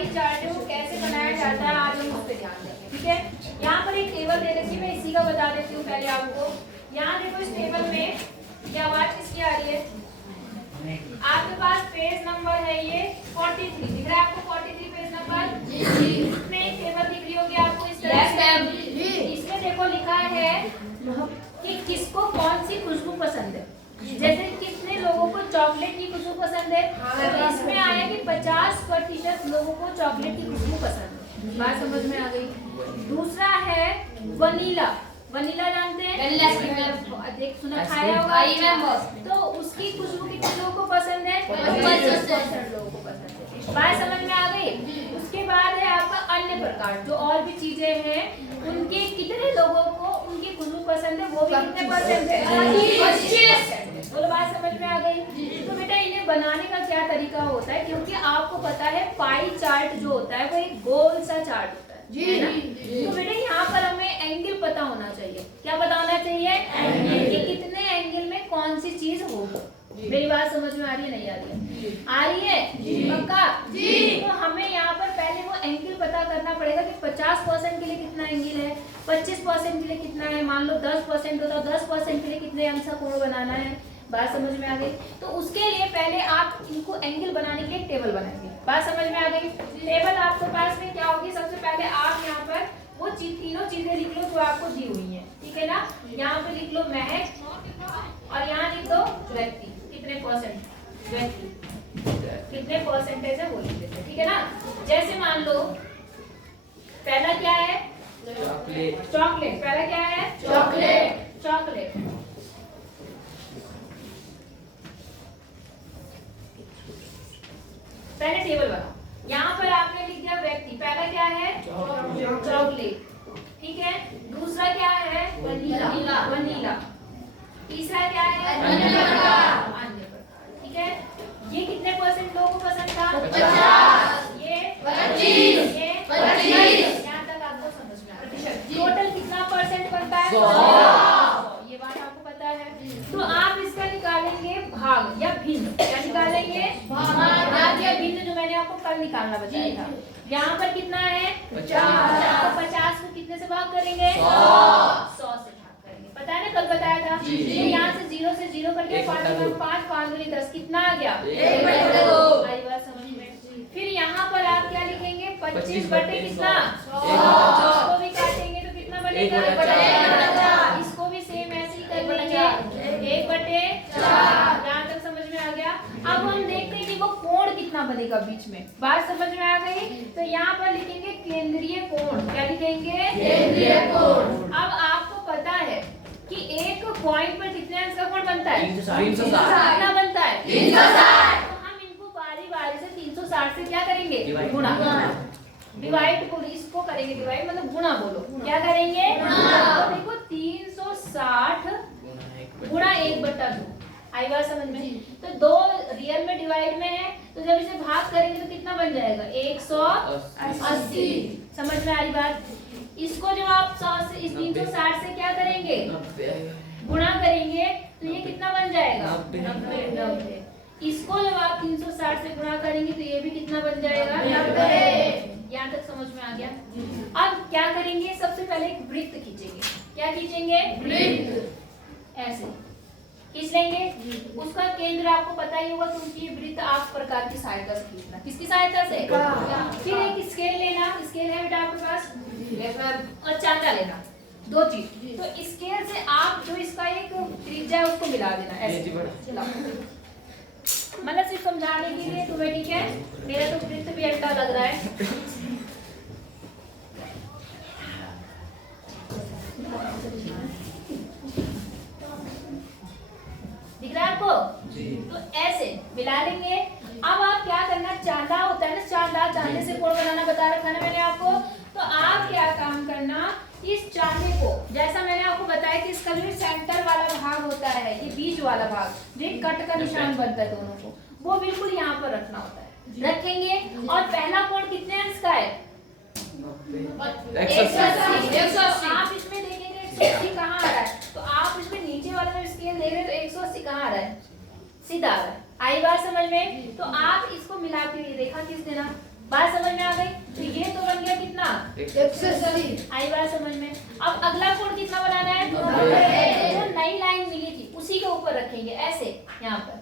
Pie chart है वो कैसे बनाया जाता है आज हम उस पर ध्यान देंगे। ठीक है, यहाँ पर एक टेबल दे रखी है, मैं इसी का बता देती हूँ पहले आपको। यहाँ देखो इस टेबल में क्या आवाज किसकी आ रही है, आपके पास पेज नंबर है ये 43, दिख रहा है आपको 43 पेज नंबर। इसमें एक टेबल दिख रही होगी आपको इस तरह से। इसमें देखो लिखा है कि किसको कौन सी खुशबू पसंद है, जैसे कितने लोगों को चॉकलेट की खुशबू पसंद है, तो इसमें आया कि 50% लोगों को चॉकलेट की खुशबू पसंद है। बात समझ में आ गई। दूसरा है वनीला, वनीला जानते हैं, देख सुना खाया होगा, तो उसकी खुशबू कितने लोगों को पसंद है, 50% लोगों को पसंद है। बात समझ में आ गई। उसके बाद है आपका अन्य प्रकार, जो और भी चीजें हैं उनके कितने लोगों को उनकी खुशबू पसंद है, वो भी कितने परसेंट है, 25%। बोलो बात समझ में आ गई। तो बेटा इन्हें बनाने का क्या तरीका होता है, क्योंकि आपको पता है पाई चार्ट जो होता है वो एक गोल सा चार्ट होता है जी ना। तो बेटा यहाँ पर हमें एंगल पता होना चाहिए। क्या पता होना चाहिए, एंगल, कि कितने एंगल में कौन सी चीज होगी। मेरी बात समझ में आ रही है, नहीं आ रही है, आ रही है पक्का जी। तो हमें यहाँ पर पहले वो एंगल पता करना पड़ेगा कि 50% के लिए कितना एंगल है, 25% के लिए कितना है, मान लो 10% होता है, 10% के लिए कितने अंश का कोण बनाना है। बात समझ में आ गई। तो उसके लिए पहले आप इनको एंगल बनाने के लिए टेबल बनाएंगे। बात समझ में आ गई। टेबल आपके पास में क्या होगी, सबसे पहले आप यहाँ पर वो तीनों चीजें लिख लो जो आपको दी हुई है, ठीक है ना। यहाँ पे लिख लो महक और यहाँ लिख दो व्यक्ति, कितने परसेंट, व्यक्ति कितने परसेंटेज है वो लिख देते, ठीक है ना। जैसे मान लो पहला क्या है, चॉकलेट, चॉकलेट, पहला क्या है, चॉकलेट, चॉकलेट। पहले टेबल बनाओ। यहाँ पर आपने लिख दिया व्यक्ति, पहला क्या है, चॉकलेट, ठीक है। दूसरा क्या है, वनीला, वनीला। तीसरा क्या है, अन्य प्रकार, ठीक है। ये कितने परसेंट लोगों को पसंद था, 50, ये 25, ये 25। यहाँ तक आपको समझ में आ रहा है। टोटल कितना परसेंट बनता है, 100। ये बात आपको पता है। तो आप इसका निकालेंगे भाग या भिन्न। क्या निकालेंगे, भाग या भिन्न, जो मैंने आपको कल निकालना बताया था। यहाँ पर कितना है, 50, तो 50 को कितने से भाग करेंगे, 100 से भाग करेंगे। पता है ना, कल बताया था। तो यहाँ से 0 से 0 करके 5 5 10 कितना आ गया, 1/2। आई बात समझ में। फिर यहाँ पर आप क्या लिखेंगे, 25 बटे कितना, 100। इसको भी काटेंगे तो कितना बनेगा, 1/4। इसको भी सेम ऐसे ही कर लेंगे, 1/4। यहाँ तक समझ में आ गया। अब हम देखते हैं कि वो कोण कितना बनेगा बीच में। बात समझ में आ गई। तो यहाँ पर लिखेंगे केंद्रीय कोण। क्या लिखेंगे, केंद्रीय कोण। अब आपको पता है कि एक पॉइंट पर कितने अंश का कोण बनता है, 360 कितना बनता है, 360। तो हम इनको बारी बारी से 360 से क्या करेंगे, गुणा। डिवाइड को, इसको करेंगे डिवाइड, मतलब गुणा बोलो। क्या करेंगे, तो देखो 360 गुणा 1/2। आई बात समझ में। तो 2 रियल में डिवाइड में है, तो जब इसे भाग करेंगे तो कितना बन जाएगा, 180। समझ में आ रही बात। इसको जो आप 100 से इस 360 से क्या करेंगे, गुणा करेंगे, तो ये कितना बन जाएगा, 90। इसको जब आप 360 से गुणा करेंगे तो ये भी कितना बन जाएगा, 90। यहाँ तक समझ में आ गया। अब क्या करेंगे, सबसे पहले एक वृत्त खींचेंगे। क्या खींचेंगे, वृत्त, ऐसे खींच लेंगे। उसका केंद्र आपको पता ही होगा, क्योंकि वृत्त आप प्रकार की सहायता से खींचना। किसकी सहायता से, फिर एक स्केल लेना। स्केल है बेटा आपके पास, और चांदा लेना, 2 चीज। तो स्केल से आप जो इसका एक त्रिज्या है उसको मिला देना, ऐसे मतलब सिर्फ समझाने के लिए तुम्हें, ठीक है। मेरा तो वृत्त भी अड्डा लग रहा है। दिख रहा है आपको, तो ऐसे मिला लेंगे। अब आप क्या करना, चांदा होता है ना, चांदे से कोण बनाना बता रखा है ना मैंने आपको। तो आप क्या काम करना, इस चांदे को, जैसा मैंने आपको बताया कि इसका जो सेंटर वाला भाग होता है, ये बीच वाला भाग, जो कट का निशान बनता है दोनों को, वो बिल्कुल यहाँ पर रखना होता है। रखेंगे। और पहला कोण कितने अंश का है, 180। आप इसमें देखेंगे 180 कहाँ आ रहा है, तो आप इसमें नीचे वाला में स्केल देख रहे हैं तो 180 कहाँ आ रहा है, सीधा आ रहा है। आई बात समझ में। तो आप इसको मिलाते हुए रेखा खींच देना, बात समझ में आ गई? तो ये तो बन गया कितना 180। आई बात समझ में? अब अगला कोण कितना बनाना है? जो नई लाइन मिली थी उसी के ऊपर रखेंगे ऐसे यहाँ पर।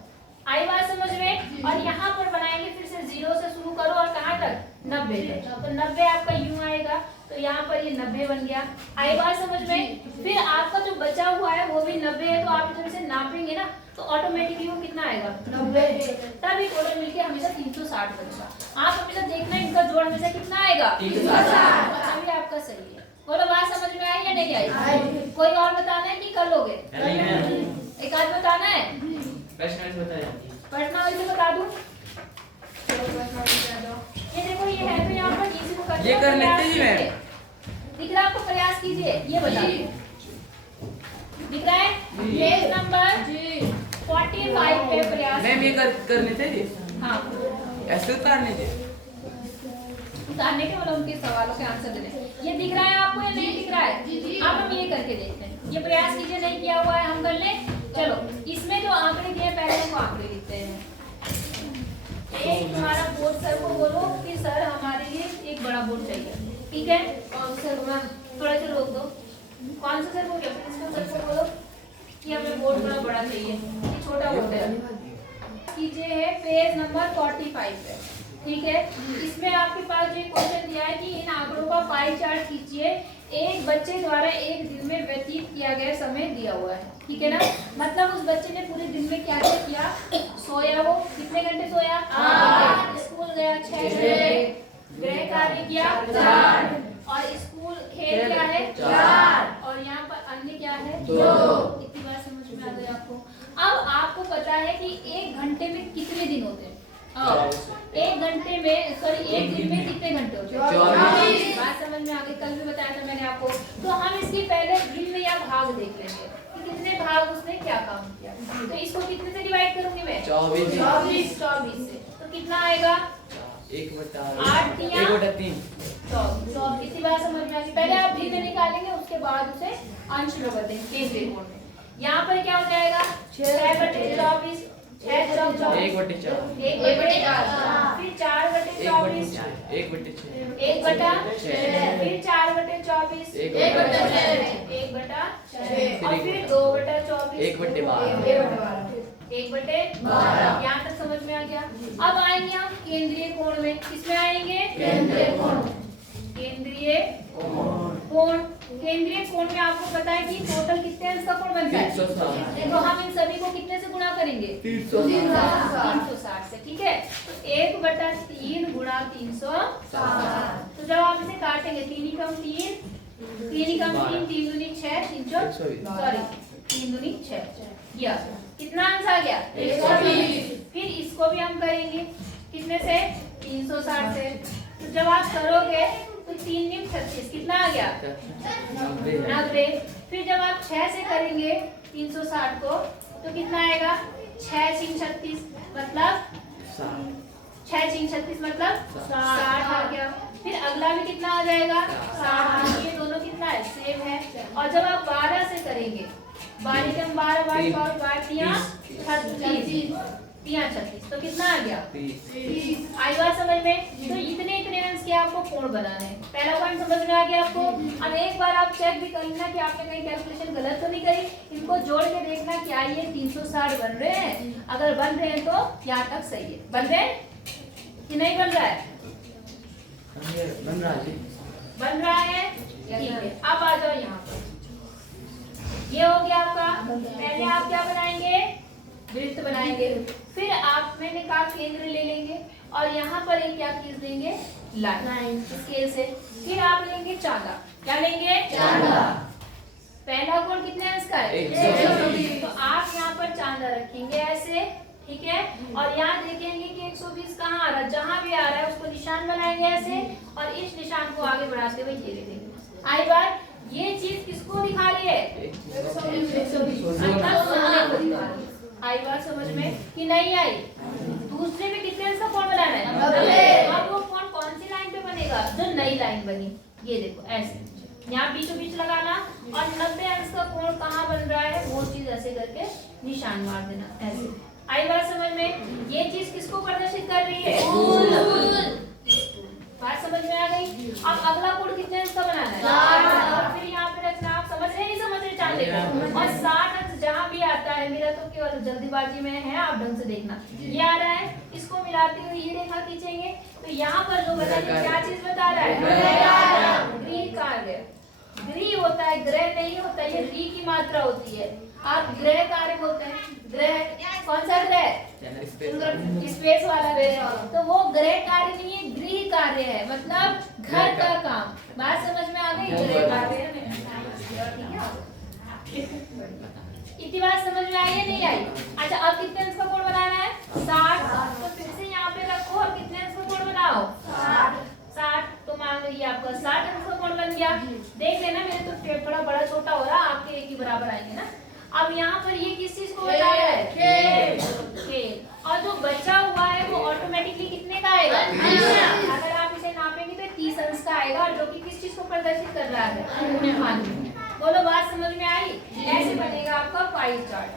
आई बात समझ में? और यहाँ पर बनाएंगे फिर से 0 से शुरू करो और कहाँ तक 90 तक। तो 90 आपका यूं आएगा, तो यहाँ पर ये 90 बन गया। आई बात समझ में? फिर आपका जो बचा हुआ है वो भी 90 है, तो आप इधर से नापेंगे ना तो ऑटोमेटिकली वो कितना आएगा 90। तब ये टोटल मिलके हमेशा 360 बनेगा। आप हमेशा देखना इनका जोड़ हमेशा कितना आएगा 360। तभी आपका सही है। बोलो बात समझ में आई या नहीं आई? कोई और बताना है कि कर लोगे? एक आध बताना है? पढ़ना वाली बता दूं? ये देखो ये है, तो यहाँ पर इसी को करने ये कर लेते जी मैं। दिख रहा है आपको? प्रयास कीजिए, ये बता दिख रहा है? पेज नंबर 45 पे प्रयास। मैम ये करने थे जी। हाँ ऐसे उतारने थे। उतारने के मतलब उनके सवालों के आंसर देने। ये दिख रहा है आपको या नहीं दिख रहा है? अब हम ये करके देखते हैं। ये प्रयास कीजिए, नहीं किया हुआ है हम कर लें। चलो इसमें जो आंकड़े दिए पहले हम आंकड़े लिखते हैं। एक तुम्हारा बोर्ड सर को बोलो कि सर हमारे लिए एक बड़ा बोर्ड चाहिए, ठीक है? कौन सा सर? थोड़ा सा रोक दो। कौन सा सर को? प्रिंसिपल सर को बोलो कि हमें बोर्ड थोड़ा बड़ा चाहिए, ये छोटा बोर्ड है। कीजिए है पेज नंबर 45 पे, ठीक है? इसमें आपके पास जो क्वेश्चन दिया है कि इन आंकड़ों का पाई चार्ट खींचिए। एक बच्चे द्वारा एक दिन में व्यतीत किया गया समय दिया हुआ है, ठीक है ना? मतलब उस बच्चे ने पूरे दिन में क्या क्या किया? सोया, वो कितने घंटे सोया? 8। स्कूल गया 6 घंटे, गृह कार्य किया 4, और स्कूल खेल क्या है 4, और यहाँ पर अन्य क्या है 2। इतनी बात समझ में आ गई आपको? अब आपको पता है कि एक घंटे में कितने दिन होते हैं? एक घंटे में सॉरी एक दिन में कितने घंटे होते हैं? 24। बात समझ में आ गई? कल भी बताया था मैंने आपको। तो हम इसकी पहले भिन्न या भाग देख लेंगे कि कितने भाग उसने क्या काम किया। तो इसको कितने से डिवाइड करूंगी मैं? 24 से। तो कितना आएगा? 1/8 1/3 24। इसी बात समझ में आ गई? पहले आप भिन्न निकालेंगे, उसके बाद उसे अंश में बदलेंगे केंद्रीय कोण में। यहाँ पर क्या हो जाएगा? 6/24, 6/4 1/4 फिर 4/24 1/6 फिर 4/24 1/6 और फिर 2/24 1/12। यहाँ तक समझ में आ गया? अब आएंगे हम केंद्रीय कोण में। किसमें आएंगे? केंद्रीय कोण। केंद्रीय कोण में आपको पता है कि टोटल कितने अंश का कोण बनता है? 360। देखो हम इन सभी को कितने से गुणा करेंगे? 360 से, ठीक है? तो 1/3 गुणा 360। तो जब आप इसे काटेंगे 3 कम 3 3 दूनी 6 3 दूनी 6 या कितना अंश आ गया? 120। फिर इसको भी हम करेंगे कितने से? 360 से। तो जब आप करोगे तो 3 × 36 कितना आ गया? 90। फिर जब आप 6 से करेंगे 360 को तो कितना आएगा? 6 × 36 मतलब 6 × 36 मतलब 60 आ गया। फिर अगला भी कितना आ जाएगा? 60। ये दोनों कितना है? सेम है। और जब आप 12 से करेंगे 12 के हम 12 बार दिया 36 तो कितना आ गया? 30। आई बात समझ में? तो इतने अंश के आपको कोण बनाने हैं। पहला पॉइंट समझ में आ गया आपको? अब एक बार आप चेक भी कर लेना कि आपने कहीं कैलकुलेशन गलत तो नहीं करी। इनको जोड़ के देखना क्या ये 360 बन रहे हैं। अगर बन रहे हैं तो यहाँ तक सही है। बन रहे हैं कि नहीं बन रहा है? बन रहा है। बन रहा है, ठीक है। अब आ जाओ यहाँ पर। ये हो गया आपका। पहले आप क्या बनाएंगे? वृत्त बनाएंगे। फिर आप मैंने कहा केंद्र ले लेंगे और यहाँ पर एक क्या खींच देंगे? लाइन स्केल से। फिर आप लेंगे चांदा। क्या लेंगे? चांदा। पहला कोण कितने अंश का है? 120। तो आप यहाँ पर चांदा रखेंगे ऐसे, ठीक है? और यहाँ देखेंगे कि 120 कहाँ आ रहा है? जहाँ भी आ रहा है उसको निशान बनाएंगे ऐसे और इस निशान को आगे बढ़ाते हुए ये ले लेंगे। आई बात? ये चीज किसको दिखा रही है? 120। आई बात समझ में कि नहीं आई? दूसरे में कितने अंश का कोण बनाना है? अब वो कोण कौन सी लाइन पे बनेगा? जो नई लाइन बनी, ये देखो ऐसे यहाँ बीचों बीच लगाना और 90 अंश का कोण कहाँ बन रहा है वो चीज ऐसे करके निशान मार देना ऐसे। आई बात समझ में? ये चीज किसको प्रदर्शित कर रही है? अब अगला कोड कितने अंक का बनाना है, और फिर यहाँ पे रचना आप समझ रहे नहीं समझ रहे चांदे को, और 60 अंक जहाँ भी आता है, मेरा तो केवल जल्दीबाजी में है, आप ढंग से देखना, ये आ रहा है, इसको मिलाते हुए ये रेखा खींचेंगे, तो यहाँ पर जो बता क्या चीज बता रहा है, गृह कार्य, गृह होता है, ग्रह नहीं होता, ये री की मात्रा होती है, आप गृह कार्य बोलते हैं, ग्रह कौन सा ग्रह, स्पेस वाला ग्रह, तो वो ग्रह कार्य नहीं है, गृह कार्य है, मतलब घर का काम, बात समझ में आ गई, गृह कार्य इतनी बात समझ में आई है नहीं आई। अच्छा अब कितने अंक का कोड बनाना है, 60, तो फिर से यहाँ पे रखो और कितने अंक का कोड बनाओ, 60, तो मान लो ये आपका 60 अंक का कोड बन गया, देख लेना मेरे तो टेप थोड़ा बड़ा छोटा हो रहा, आपके एक ही बराबर आएंगे ना। अब यहाँ पर ये किस चीज को बता रहा है, खेल, और जो बचा हुआ है वो ऑटोमेटिकली कितने का आएगा, अगर आप इसे नापेंगे तो 30 अंश का आएगा, जो कि किस चीज को प्रदर्शित कर रहा है, बोलो बात समझ में आई। ऐसे बनेगा आपका पाई चार्ट।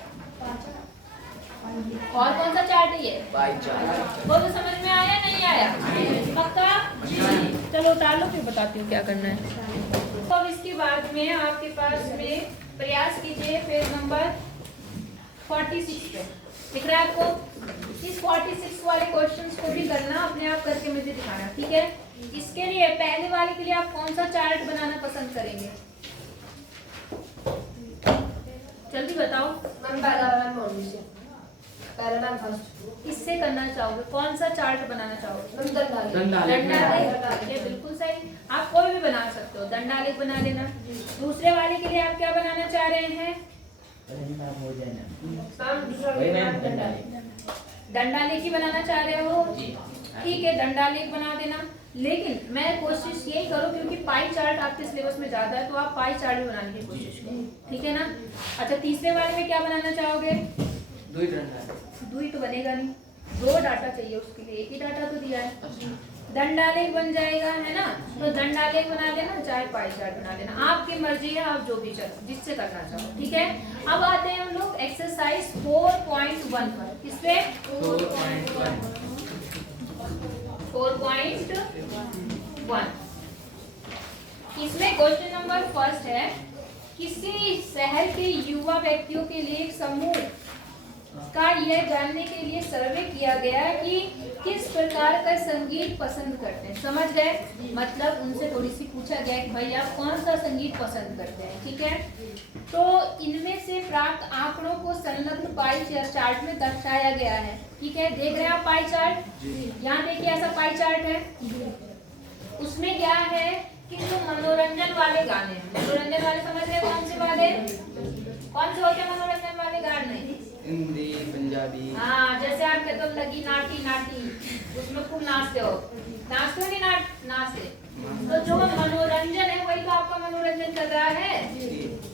और कौन सा चार्ट है ये, पाई चार्ट, बोलो समझ में आया नहीं आया, पक्का, चलो उतार लो फिर बताती हूँ क्या करना है। तो अब इसके बाद में आपके पास में प्रयास कीजिए पेज नंबर 46 पे, दिख रहा है आपको, इस 46 वाले क्वेश्चंस को भी करना, अपने आप करके मुझे दिखाना, ठीक है। इसके लिए पहले वाले के लिए आप कौन सा चार्ट बनाना पसंद करेंगे, जल्दी बताओ। पहला फर्स्ट, इससे करना चाहोगे, कौन सा चार्ट बनाना चाहोगे, दंडालेख, ये बिल्कुल सही, आप कोई भी बना सकते हो, दंडालेख बना लेना। दूसरे वाले के लिए आप क्या बनाना चाह रहे हैं, दंडालेख ही बनाना चाह रहे हो, ठीक है दंडालेख बना देना, लेकिन मैं कोशिश यही करो क्योंकि पाई चार्ट आपके सिलेबस में ज्यादा है, तो आप पाई चार्ट भी बनाने की कोशिश करो, ठीक है ना। अच्छा तीसरे वाले में क्या बनाना चाहोगे, दुई तो बनेगा नहीं, 2 डाटा चाहिए उसके लिए, एक ही डाटा तो दिया है, दंडालेख बन जाएगा है ना, तो दंडालेख बना देना, चाहे पाई चार्ट बना देना, आपकी मर्जी है, आप जो भी चलो जिससे करना चाहो, ठीक है। अब आते हैं हम लोग एक्सरसाइज 4.1 पर, किसपे 4.1, इसमें क्वेश्चन नंबर फर्स्ट है, किसी शहर के युवा व्यक्तियों के लिए एक समूह का यह जानने के लिए सर्वे किया गया कि किस प्रकार का संगीत पसंद करते हैं, समझ गए, मतलब उनसे थोड़ी सी पूछा गया कि भाई आप कौन सा संगीत पसंद करते हैं, ठीक है। तो इनमें से प्राप्त आंकड़ों को संलग्न पाई चार्ट में दर्शाया गया है, ठीक है, देख रहे हैं आप पाई चार्ट, यहाँ देखिए ऐसा पाई चार्ट है, उसमें क्या है कि जो मनोरंजन वाले गाने हैं, मनोरंजन वाले समझ रहे कौन से वाले, कौन से होते हैं मनोरंजन वाले गाने, हिंदी पंजाबी, हाँ जैसे आप कहते हो लगी नाटी नाटी, उसमें खूब नाचते हो, नाचते हो नहीं नाचते, तो जो मनोरंजन है वही तो आपका मनोरंजन कर रहा है,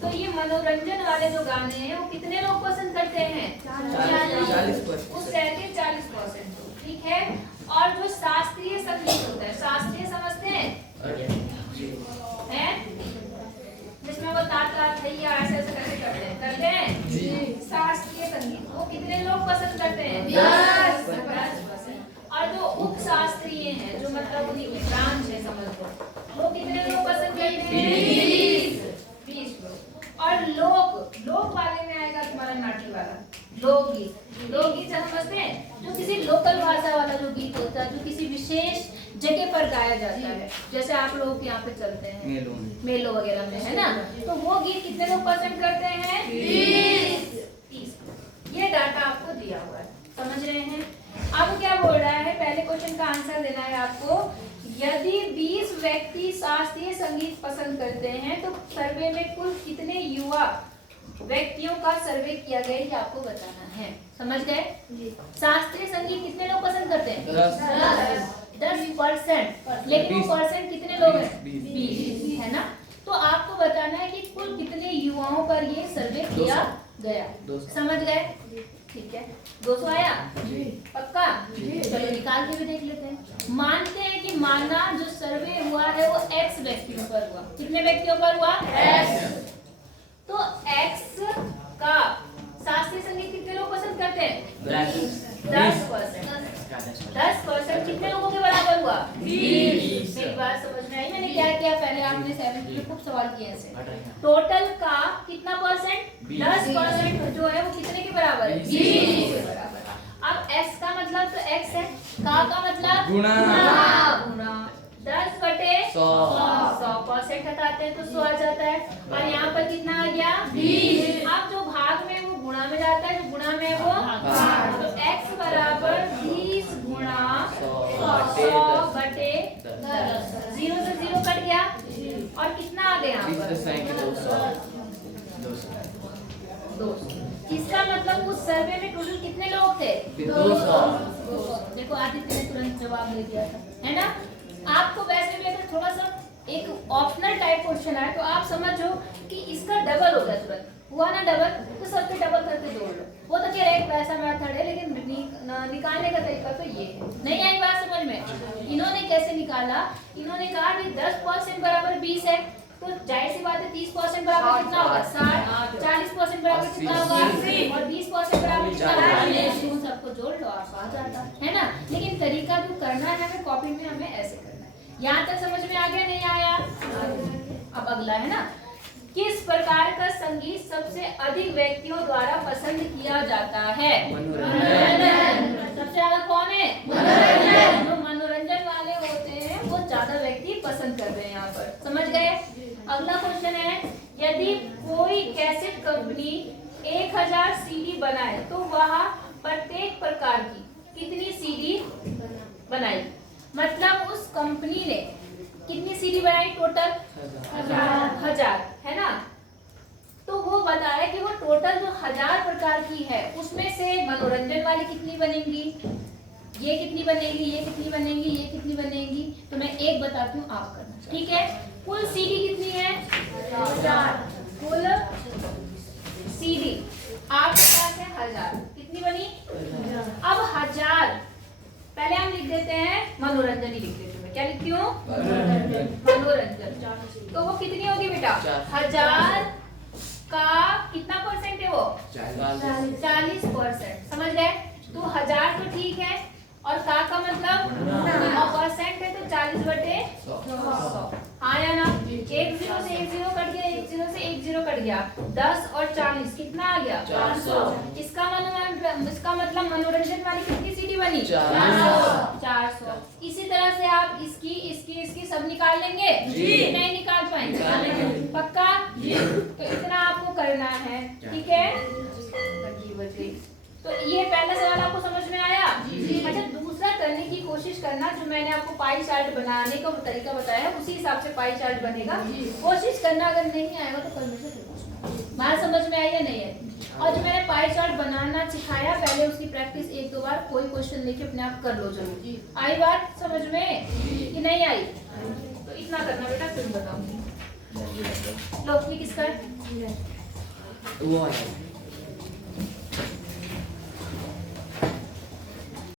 तो ये मनोरंजन वाले जो गाने हैं वो कितने लोग पसंद करते हैं, 40%, उस 40%, ठीक है। और जो शास्त्रीय संगीत होता है, शास्त्रीय समझते हैं, जिसमें वो ताल थैया ऐसे ऐसे करते हैं, शास्त्रीय संगीत वो कितने लोग पसंद करते हैं, 10%। और जो उपशास्त्रीय हैं, जो मतलब उन्हीं की ब्रांच है समझ लो, वो कितने लोग पसंद करते हैं, 20 लोग। और लोक वाले में आएगा तुम्हारा नाटी वाला लोकगीत समझते हैं, जो किसी लोकल भाषा वाला जो गीत होता है, जो किसी विशेष जगह पर गाया जाता है, जैसे आप लोग यहाँ पे चलते हैं मेलो वगैरह में, है ना, तो वो गीत कितने लोग पसंद करते हैं, 30। ये डाटा आपको दिया हुआ है, समझ रहे हैं। अब क्या बोल रहा है, पहले क्वेश्चन का आंसर देना है आपको, यदि 20 व्यक्ति शास्त्रीय संगीत पसंद करते हैं तो सर्वे में कुल कितने युवा व्यक्तियों का सर्वे किया गया ये आपको बताना है, समझ गए। शास्त्रीय संगीत कितने लोग पसंद करते हैं, 10%, लेकिन वो परसेंट कितने लोग हैं, 20, है ना। तो आपको बताना है कि कुल कितने युवाओं पर ये सर्वे किया गया, समझ गए, ठीक है। 200 आया, पक्का, चलो निकाल के भी देख लेते हैं। मानते हैं कि माना जो सर्वे हुआ है वो X व्यक्तियों पर हुआ, कितने व्यक्तियों पर हुआ, X, तो X का शास्त्रीय संगीत कितने लोग पसंद करते हैं, 10%, 10% कितने लोगों के बराबर हुआ, 20। मेरी बात समझ में आई या नहीं क्या किया, पहले आपने 7 में खूब सवाल किए ऐसे। टोटल का कितना परसेंट, 10% जो है वो कितने के बराबर है, 20 के बराबर। अब x का मतलब तो x है, का मतलब गुणा। गुणा 10/100 हटाते हैं तो 100 आ जाता है। और यहाँ पर कितना आ गया, 20। अब जो भाग में वो गुणा में जाता है, जो गुणा में वो भाग, तो x बराबर 20 गुणा 100/10। 0 से 0 कट गया और कितना आ गया यहाँ पर, 200। इसका मतलब उस सर्वे में टोटल कितने लोग थे, 200। देखो आदित्य ने तुरंत जवाब दे दिया था, है ना। आपको वैसे भी अगर थोड़ा सा एक ऑप्शनल टाइप क्वेश्चन आए तो आप समझो कि इसका डबल हो गया, तुरंत हुआ ना डबल, तो सब पे डबल करके जोड़ लो। वो तो क्या एक वैसा मेथड है, लेकिन निकालने का तरीका तो ये है। नहीं आई बात समझ में। इन्होंने कैसे निकाला, इन्होंने कहा कि 10% बराबर 20 है, तो जाहिर सी बात है 30% बराबर कितना होगा, 60। 40% बराबर कितना होगा, 80। और 20% बराबर कितना होगा, उन सबको जोड़ लो, आप आ जाता है ना। लेकिन तरीका जो करना है हमें कॉपी में, हमें ऐसे करना है। यहाँ तक समझ में आ गया, नहीं आया। अब अगला है ना, किस प्रकार का संगीत सबसे अधिक व्यक्तियों द्वारा पसंद किया जाता है, मनोरंजन। सबसे ज्यादा कौन है, मनोरंजन। जो मनोरंजन वाले होते हैं वो ज्यादा व्यक्ति पसंद कर रहे हैं, यहाँ पर समझ गए। अगला क्वेश्चन है, यदि कोई कैसेट कंपनी 1000 सीडी बनाए तो वह प्रत्येक प्रकार की कितनी सीडी बनाई। मतलब उस कंपनी ने कितनी सीडी बनाई, टोटल 1000 है ना। तो वो बताया कि वो टोटल जो 1000 प्रकार की है उसमें से मनोरंजन वाली कितनी बनेंगी, ये कितनी बनेगी, ये कितनी बनेगी, ये कितनी बनेगी। तो मैं एक बताती हूँ, आप करना, ठीक है। कुल सीडी कितनी है, 1000। कुल सीडी आपके पास है 1000, कितनी बनी। अब 1000 पहले हम लिख देते हैं, मनोरंजन ही लिख देते हैं। क्या लिखती हूँ, मनोरंजन। तो वो कितनी होगी बेटा, 1000 का कितना परसेंट है वो, 40%। समझ गए। तो 1000 तो ठीक है, और का मतलब और परसेंट है तो 40/100। हाँ या ना। 1 0 से 1 0 कट गया, 1 0 से 1 0 कट गया, 10 और 40 कितना आ गया, 400। इसका मतलब मनोरंजन वाली कितनी सीडी बनी, 400। इसी तरह से आप इसकी सब निकाल लेंगे, नहीं निकाल पाएंगे, पक्का। तो इतना आपको करना है, ठीक है। तो ये पहला सवाल आपको समझ में आया। अच्छा, दूसरा करने की कोशिश करना, जो मैंने आपको पाई चार्ट बनाने का तरीका बताया उसी हिसाब से पाई चार्ट बनेगा। कोशिश करना, अगर नहीं आएगा तो कल मुझे पूछना, बात समझ में आई या नहीं है। और जो मैंने पाई चार्ट बनाना सिखाया, पहले उसकी प्रैक्टिस 1-2 बार कोई क्वेश्चन लेके अपने आप कर लो जरूर। आई बात समझ में कि नहीं आई, तो इतना करना बेटा, फिर बताऊंगी। लो, ये किसका है, वो है